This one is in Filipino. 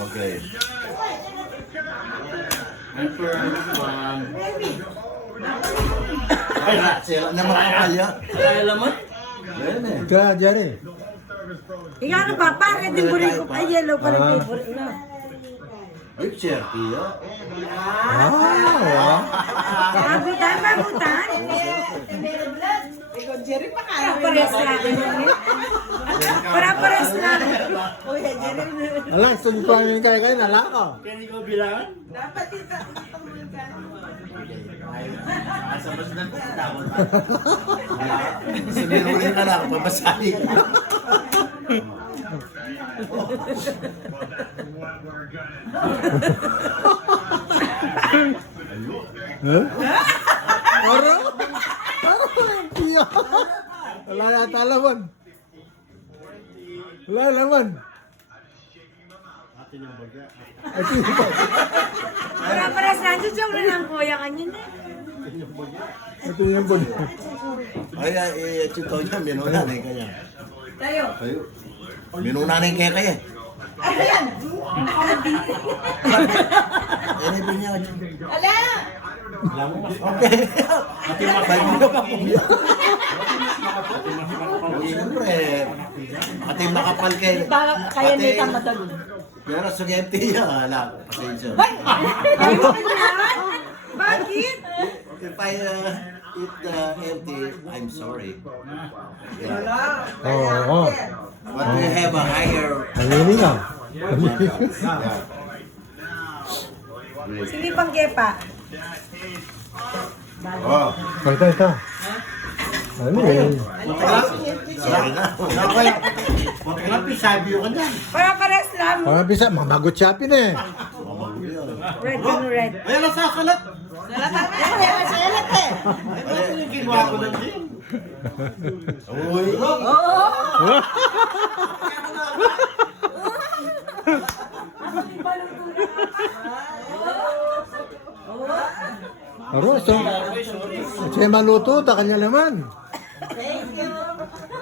Okay. And first one. Ay, sila na makakalya. Kaya laman? Yan eh. Kaya, Jerry. Ikaw ano ba? Bakit yung burin ko? Ay, yellow pa rin favorite na. Ay, Cherky ah. Magutan, magutan. Para-pares lang. Para-pares lang. Alam, suntuan yung kaya nalako. Kaya hindi ko bilangan? Asa ba sila tawon? Sabihin ka lang, papasahin. Huh? Aro? Iya. Wala yata laman. Wala laman. Ito yung baga. Para-pares lang. Joke na lang kuya kanina. Ito yung baga. Ay, ito niya, minunanin ka niya. Tayo. Tayo. Minunanin kaya kaya. Ayan. Ano ba niya? Ala! Okay. Ba't mo na pa kuya? Siyempre, pati makapal kayo. Kaya nita madalun. Pero sugente niya, wala. Pasensya. Ay, bakit yan? Bakit? If I eat empty, I'm sorry. Oo. But we have a higher... Ayun nga. Sige pang kepa. Oh, Ito. Ano yun? sorry na. Huwag lang, pisabi ka dyan. Para-pares lang. Mga bisa, mamagot siya pin eh. Red ano red. Ay, nasasalat. Salat eh. Ay, bakit yung ginawa ko lang din? Uy! Aro, so. Siya maluto, ta kanya naman. Thank